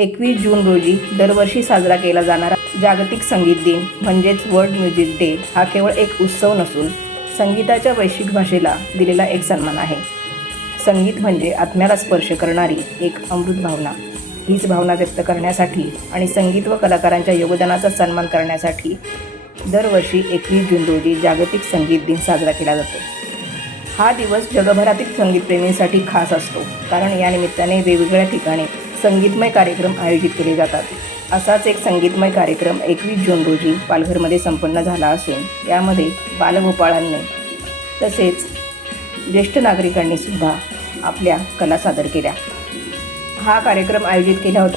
एकवीस जून रोजी दरवर्षी साजरा केला जाणारा जागतिक संगीत दिन म्हणजेच वर्ल्ड म्युझिक डे हा केवळ एक उत्सव नसून संगीताच्या वैश्विक भाषेला दिलेला एक सन्मान आहे. संगीत म्हणजे आत्म्याला स्पर्श करणारी एक अमृत भावना. हीच भावना व्यक्त करण्यासाठी आणि संगीत व कलाकारांच्या योगदानाचा सन्मान करण्यासाठी दरवर्षी एकवीस जून रोजी जागतिक संगीत दिन साजरा केला जातो. हा दिवस जगभरातील संगीतप्रेमींसाठी खास असतो कारण या निमित्ताने वेगवेगळ्या ठिकाणी संगीतमय कार्यक्रम आयोजित केले जातात. असाच एक संगीतमय कार्यक्रम एकवीस जून रोजी पालघरमध्ये संपन्न झाला असून यामध्ये बालगोपाळांनी तसेच ज्येष्ठ नागरिकांनी सुद्धा आपल्या कला सादर केल्या. हा कार्यक्रम आयोजित केला होता.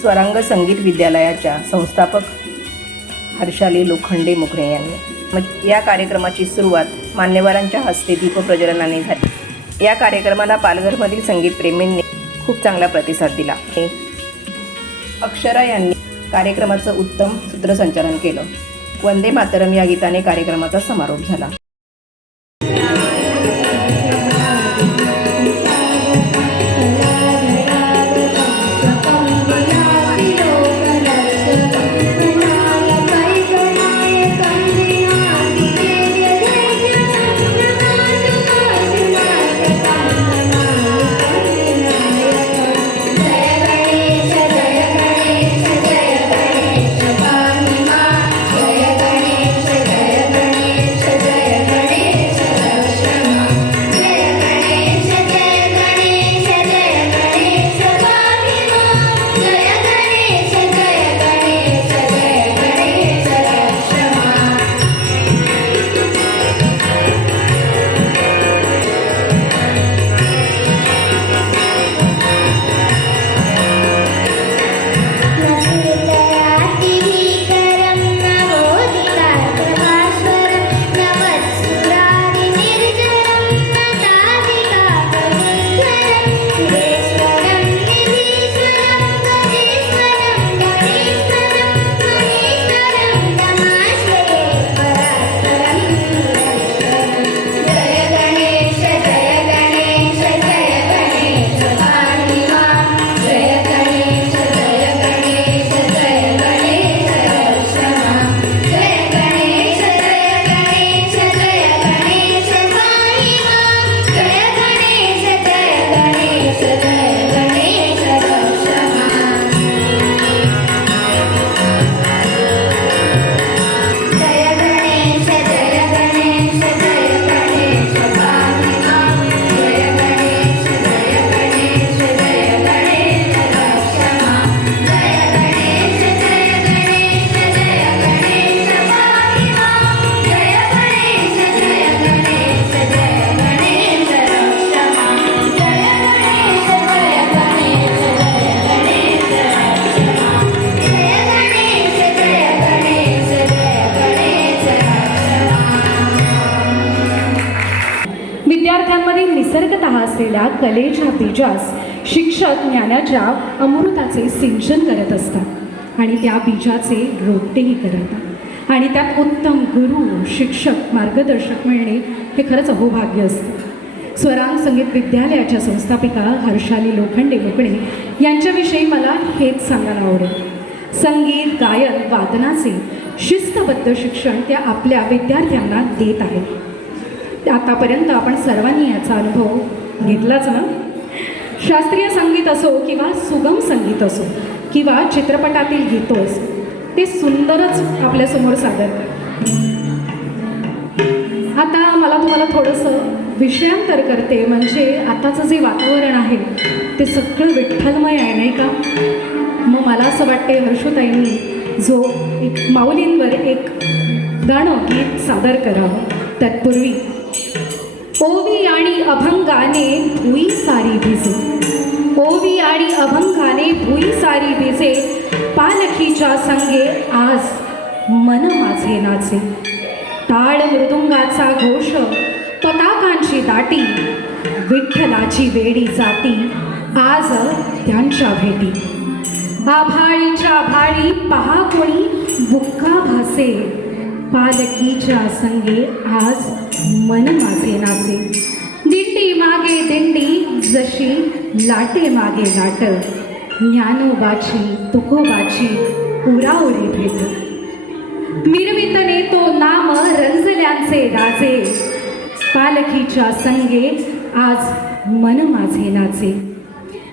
स्वरांग संगीत विद्यालयाच्या संस्थापक हर्षाली लोखंडे मुखरे यांनी. मग या कार्यक्रमाची सुरुवात मान्यवरांच्या हस्ते दीपप्रज्वलनाने झाली. या कार्यक्रमाला पालघरमधील संगीतप्रेमींनी खूप चांगला प्रतिसाद दिला. अक्षरा यांनी कार्यक्रमाचं उत्तम सूत्रसंचालन केलं. वंदे मातरम या गीताने कार्यक्रमाचा समारोप झाला. असलेल्या कलेच्या बीजास शिक्षक ज्ञानाच्या अमृताचे सिंचन करत असतात आणि त्या बीजाचे रोपटेही करतात. आणि त्यात उत्तम गुरु शिक्षक मार्गदर्शक मिळणे हे खरंच अहोभाग्य असतं. स्वरांग संगीत विद्यालयाच्या संस्थापिका हर्षाली लोखंडे मुकणे यांच्याविषयी मला हेच सांगायला आवडेल. संगीत गायन वादनाचे शिस्तबद्ध शिक्षण त्या आपल्या विद्यार्थ्यांना देत आहेत. आतापर्यंत आपण सर्वांनी याचा अनुभव घेतलाच ना? शास्त्रीय संगीत असो किंवा सुगम संगीत असो किंवा चित्रपटातील गीतो असो ते सुंदरच आपल्यासमोर सादर करतात आता मला तुम्हाला थोडंसं विषयांतर करते म्हणजे आताचं जे वातावरण आहे ते सगळं विठ्ठलमय आहे नाही का? मग मला असं वाटते हर्षोताईंनी जो एक माऊलींवर एक गाणं गीत सादर करावं तत्पूर्वी ओवी आणि अभंगाने भुई सारी भिजे. ओवी आणि अभंगाने भुई सारी भिजे. पालखीच्या संगे आज मन माझे नाचे. टाळ मृदुंगाचा घोष पताकांची दाटी विठ्ठलाची वेडी जाती आज त्यांच्या भेटी. आभाळीच्या भाळी पहा कोणी बुक्का भासे. पालखीच्या संगे आज मन माझे नाचे. दिंडी मागे दिंडी जशी लाटे मागे लाट. ज्ञानोबाची तुकोबाची उराउरी भेट. मिरवितने तो नाम रंजल्यांचे राजे. पालखीच्या संगे आज मन माझे नाचे.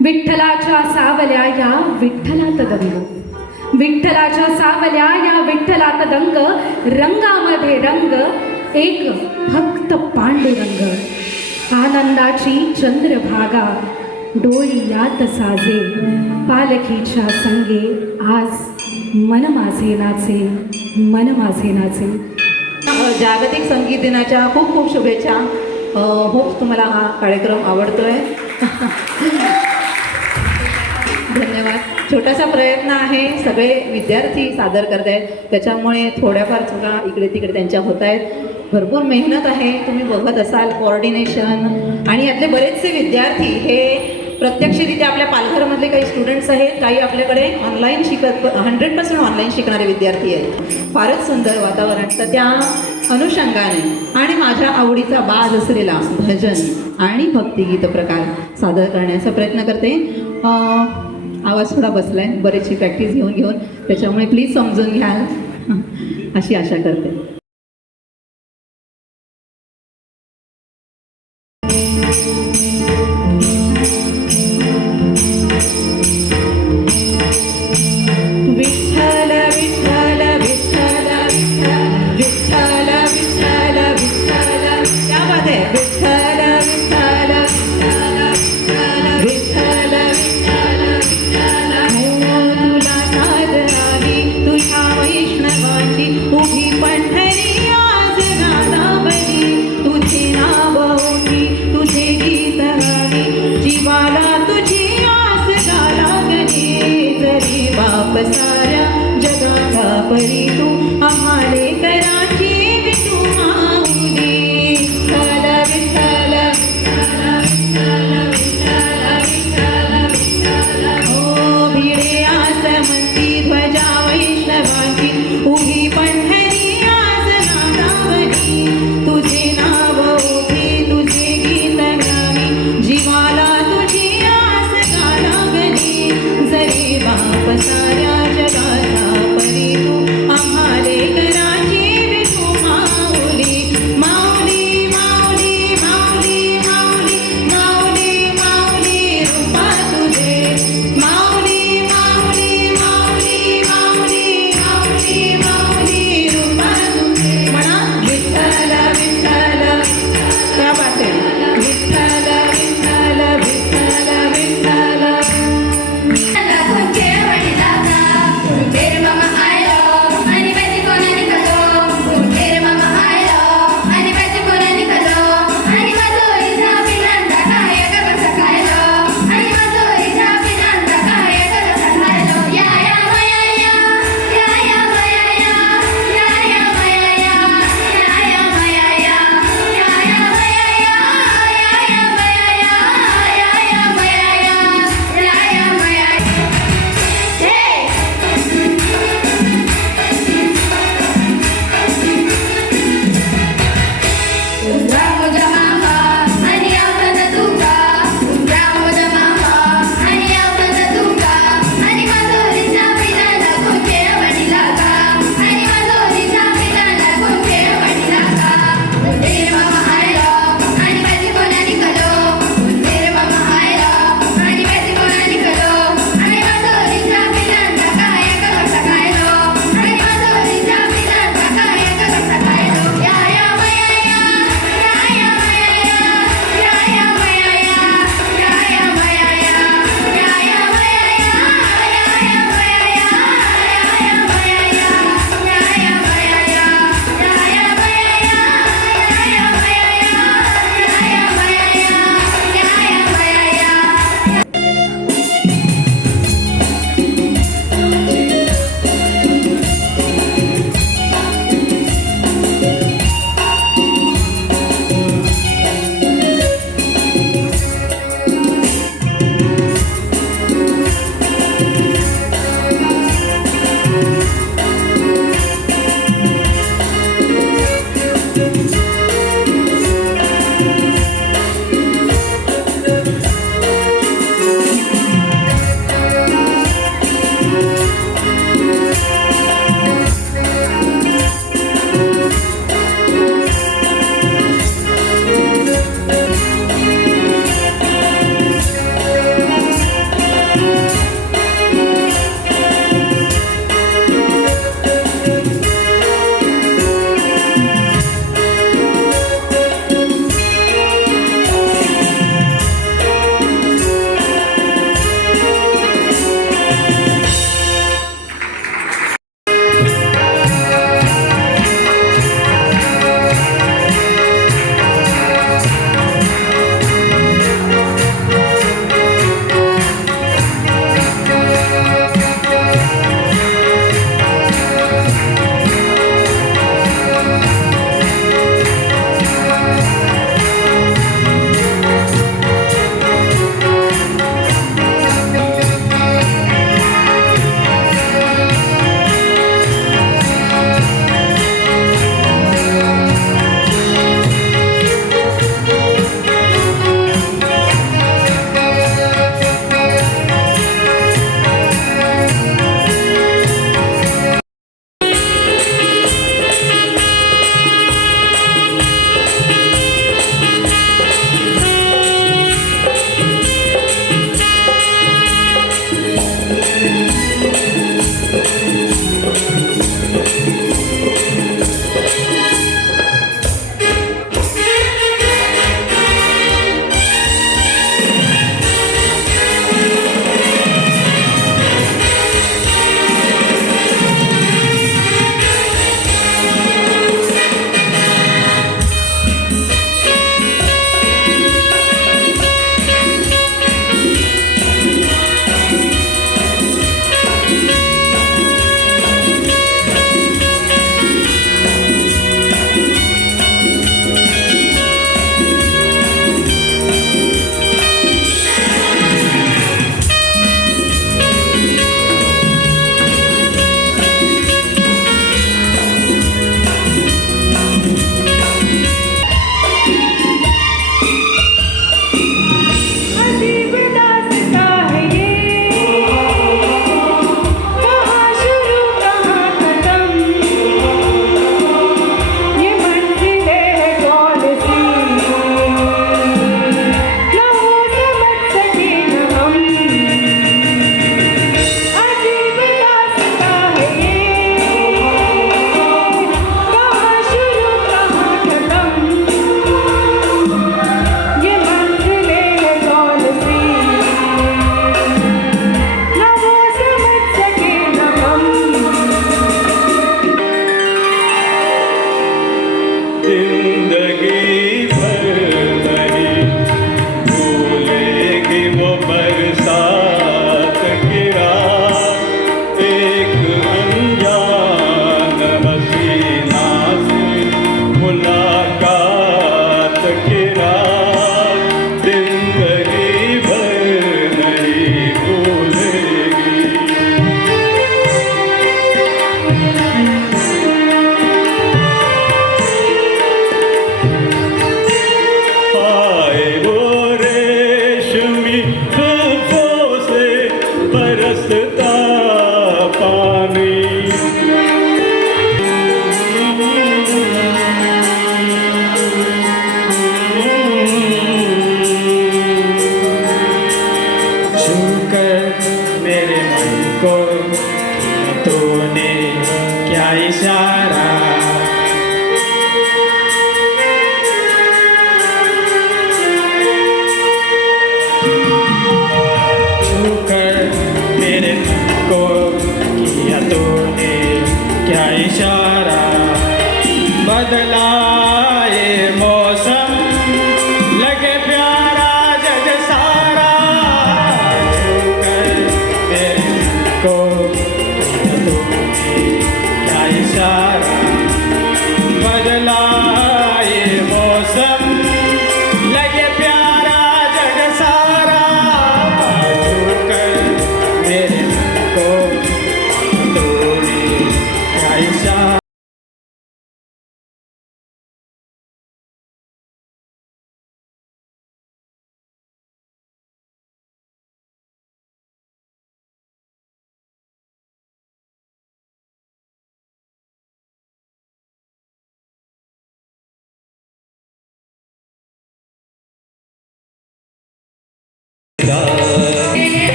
विठ्ठलाच्या सावल्या या विठ्ठलात दमलो. विठ्ठलाच्या सावल्या या विठ्ठलात दंग रंगामध्ये रंग एक भक्त पांडुरंग. आनंदाची चंद्रभागा डोळी यात साजे. पालखीच्या संगे आज मन माझे नाचे मन माझे नाचे जागतिक संगीत दिनाच्या खूप खूप शुभेच्छा. होप तुम्हाला हा कार्यक्रम आवडतोय. धन्यवाद. छोटासा प्रयत्न आहे. सगळे विद्यार्थी सादर करत आहेत त्याच्यामुळे थोड्याफार चुका इकडे तिकडे त्यांच्या होत आहेत भरपूर मेहनत आहे. तुम्ही बघत असाल कोऑर्डिनेशन आणि यातले बरेचसे विद्यार्थी हे प्रत्यक्षरित्या आपल्या पालघरमधले काही स्टुडंट्स आहेत. काही आपल्याकडे ऑनलाईन शिकत हंड्रेड पर्सेंट ऑनलाईन शिकणारे विद्यार्थी आहेत. फारच सुंदर वातावरण. तर त्या अनुषंगाने आणि माझ्या आवडीचा बाज असलेला भजन आणि भक्तिगीत प्रकार सादर करण्याचा प्रयत्न करते. आवाज थोडा आहे बरेचशी प्रॅक्टिस घेऊन घेऊन त्याच्यामुळे प्लीज समजून घ्याल. अशी आशा करते.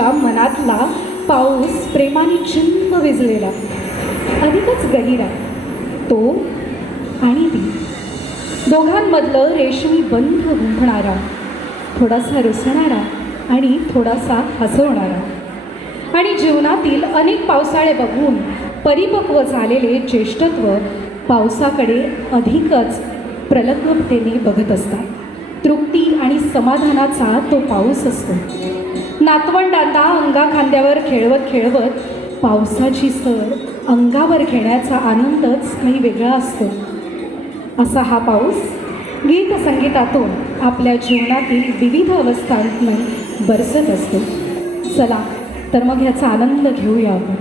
त्यांच्या मनातला पाऊस प्रेमाने चिंब विजलेला. अधिकच गहिरा तो आणि ती. दोघांमधलं रेशमी बंध गुंफणारा. थोडासा रुसणारा आणि थोडासा हसवणारा. आणि जीवनातील अनेक पावसाळे बघून परिपक्व झालेले ज्येष्ठत्व पावसाकडे अधिकच प्रलग्नतेने बघत असतात. तृप्ती आणि समाधानाचा तो पाऊस असतो. नातवंडांना अंगा खांद्यावर खेळवत खेळवत पावसाची सर अंगावर घेण्याचा आनंदच काही वेगळा असतो. असा हा पाऊस गीत संगीतातून आपल्या जीवनातील विविध अवस्थांतून बरसत असतो. चला तर मग ह्याचा आनंद घेऊया आपण.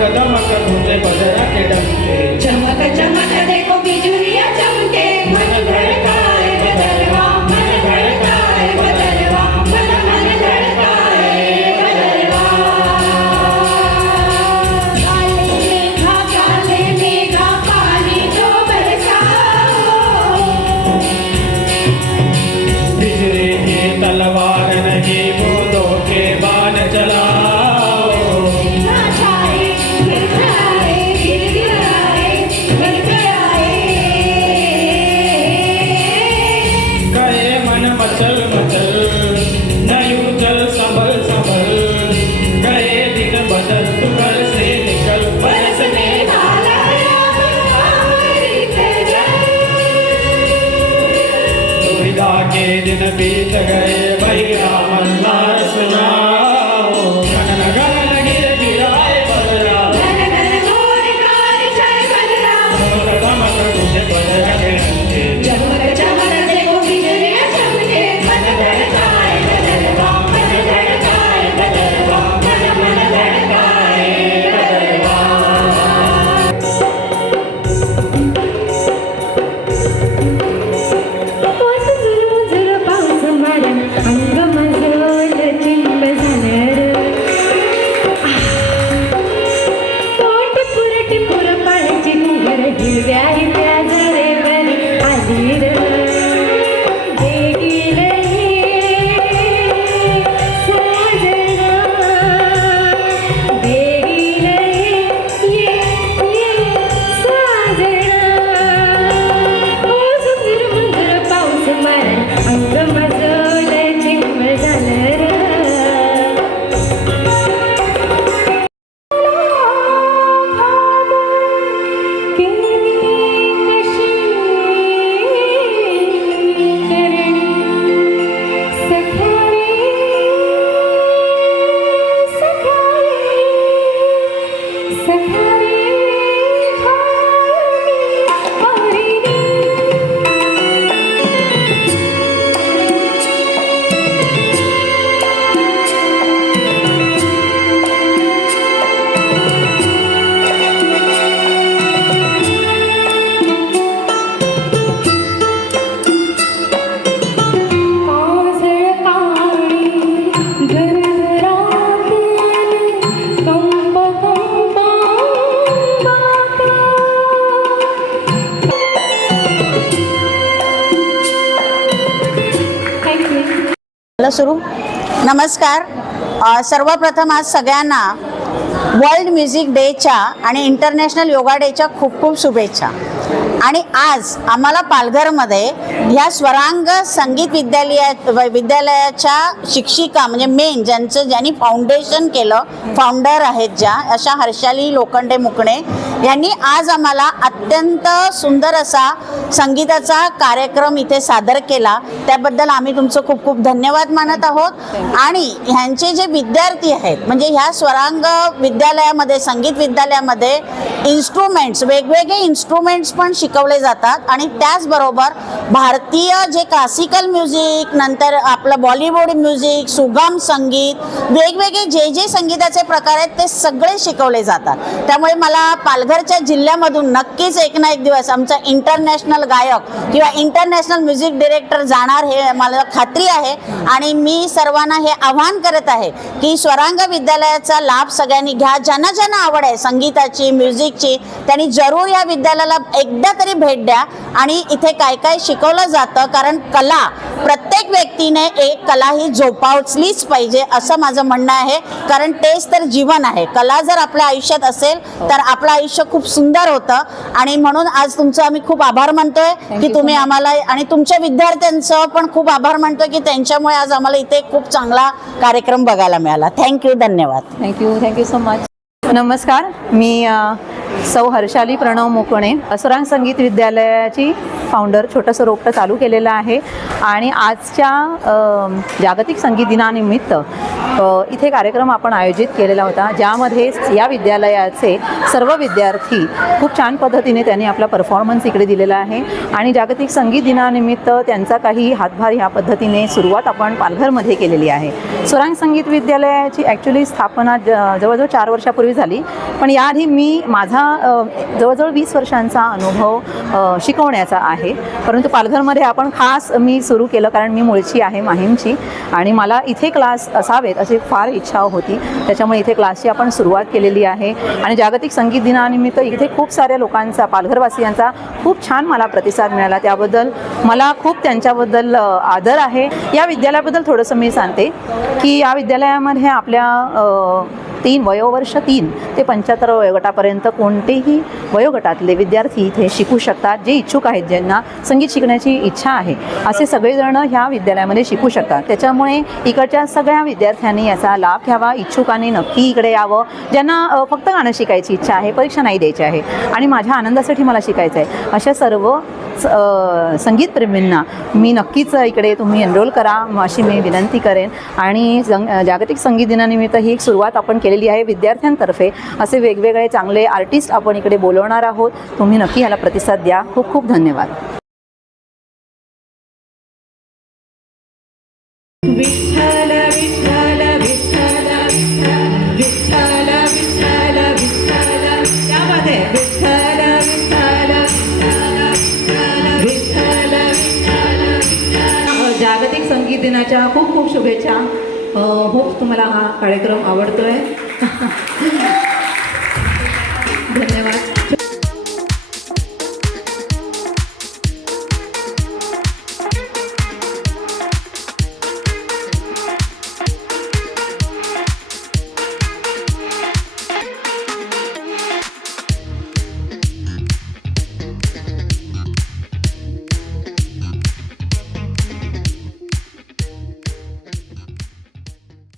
que no me que. जाके दिन नमस्कार. सर्वप्रथम आज सगळ्यांना वर्ल्ड म्युझिक डेच्या आणि इंटरनॅशनल योगा डेच्या खूप खूप शुभेच्छा. आणि आज आम्हाला पालघरमध्ये ह्या स्वरांग संगीत विद्यालया विद्यालयाच्या शिक्षिका म्हणजे मेन ज्यांचं ज्यांनी फाउंडेशन केलं फाउंडर आहेत ज्या अशा हर्षाली लोखंडे मुकणे यांनी आज आम्हाला अत्यंत सुंदर असा संगीताचा कार्यक्रम इथे सादर केला. त्याबद्दल आम्ही तुमचं खूप खूप धन्यवाद मानत आहोत. आणि ह्यांचे जे विद्यार्थी आहेत म्हणजे ह्या स्वरांग विद्यालयामध्ये संगीत विद्यालयामध्ये इन्स्ट्रुमेंट्स वेगवेगळे इन्स्ट्रुमेंट्स पण शिक शिकवले जातात आणि त्याचबरोबर भारतीय जे क्लासिकल म्युझिक नंतर आपलं बॉलिवूड म्युझिक सुगम संगीत वेगवेगळे जे जे संगीताचे प्रकार आहेत ते सगळे शिकवले जातात. त्यामुळे मला पालघरच्या जिल्ह्यामधून नक्कीच एक ना एक दिवस आमचा इंटरनॅशनल गायक किंवा इंटरनॅशनल म्युझिक डिरेक्टर जाणार हे मला खात्री आहे. आणि मी सर्वांना हे आव्हान करत आहे की स्वरांग विद्यालयाचा लाभ सगळ्यांनी घ्या. ज्यांना ज्यांना आवड आहे संगीताची म्युझिकची त्यांनी जरूर या विद्यालयाला एकदा तरी भेट द्या. आणि इथे काय काय शिकवलं जातं कारण कला प्रत्येक व्यक्तीने एक कला ही जोपावलीच पाहिजे असं माझं म्हणणं आहे. कारण तेच तर जीवन आहे. कला जर आपल्या आयुष्यात असेल तर आपलं आयुष्य खूप सुंदर होतं. आणि म्हणून आज तुमचं आम्ही खूप आभार मानतोय की तुम्ही आम्हाला आणि तुमच्या विद्यार्थ्यांचं पण खूप आभार मानतोय की त्यांच्यामुळे आज आम्हाला इथे खूप चांगला कार्यक्रम बघायला मिळाला. थँक्यू धन्यवाद. थँक्यू थँक्यू सो मच नमस्कार. मी सौ हर्षाली प्रणव मोकणे. असुरांग संगीत विद्यालयाची फाउंडर छोटंसं रोपटं चालू केलेलं आहे. आणि आजच्या जागतिक संगीत दिनानिमित्त इथे कार्यक्रम आपण आयोजित केलेला होता ज्यामध्ये या विद्यालयाचे सर्व विद्यार्थी खूप छान पद्धतीने त्यांनी आपला परफॉर्मन्स इकडे दिलेला आहे. आणि जागतिक संगीत दिनानिमित्त त्यांचा काही हातभार ह्या पद्धतीने सुरुवात आपण पालघरमध्ये केलेली आहे. सुरांग संगीत विद्यालयाची ॲक्च्युली स्थापना ज जवळजवळ चार वर्षापूर्वी झाली. पण याआधी मी माझा माझा जवळजवळ वीस वर्षांचा अनुभव शिकवण्याचा आहे. परंतु पालघरमध्ये आपण खास मी सुरू केलं कारण मी मुळची आहे माहीमची. आणि मला इथे क्लास असावेत अशी फार इच्छा होती. त्याच्यामुळे इथे क्लासची आपण सुरुवात केलेली आहे. आणि जागतिक संगीत दिनानिमित्त इथे खूप साऱ्या लोकांचा पालघरवासियांचा खूप छान मला प्रतिसाद मिळाला. त्याबद्दल मला खूप त्यांच्याबद्दल आदर आहे. या विद्यालयाबद्दल थोडंसं मी सांगते की या विद्यालयामध्ये आपल्या तीन वयोवर्ष तीन ते पंच्याहत्तर वयोगटापर्यंत कोणतेही वयोगटातले विद्यार्थी इथे शिकू शकतात जे इच्छुक आहेत ज्यांना संगीत शिकण्याची इच्छा आहे. असे सगळेजण ह्या विद्यालयामध्ये शिकू शकतात. त्याच्यामुळे इकडच्या सगळ्या विद्यार्थ्यांनी याचा लाभ घ्यावा. इच्छुकांनी नक्की इकडे यावं. ज्यांना फक्त गाणं शिकायची इच्छा आहे परीक्षा नाही द्यायची आहे. आणि माझ्या आनंदासाठी मला शिकायचं आहे अशा सर्व संगीतप्रेमींना मी नक्कीच इकडे तुम्ही एनरोल करा. अशी मी विनंती करेन. आणि संग जागतिक संगीत दिनानिमित्त ही एक सुरुवात आपण केलेली आहे विद्यार्थ्यांतर्फे. असे वेगवेगळे चांगले आर्टिस्ट आपण इकडे बोलवणार आहोत. तुम्ही नक्की ह्याला प्रतिसाद द्या. खूप खूप धन्यवाद. विठ्ठल दिनाच्या खूप खूप शुभेच्छा. होप तुम्हाला हा कार्यक्रम आवडतोय. धन्यवाद.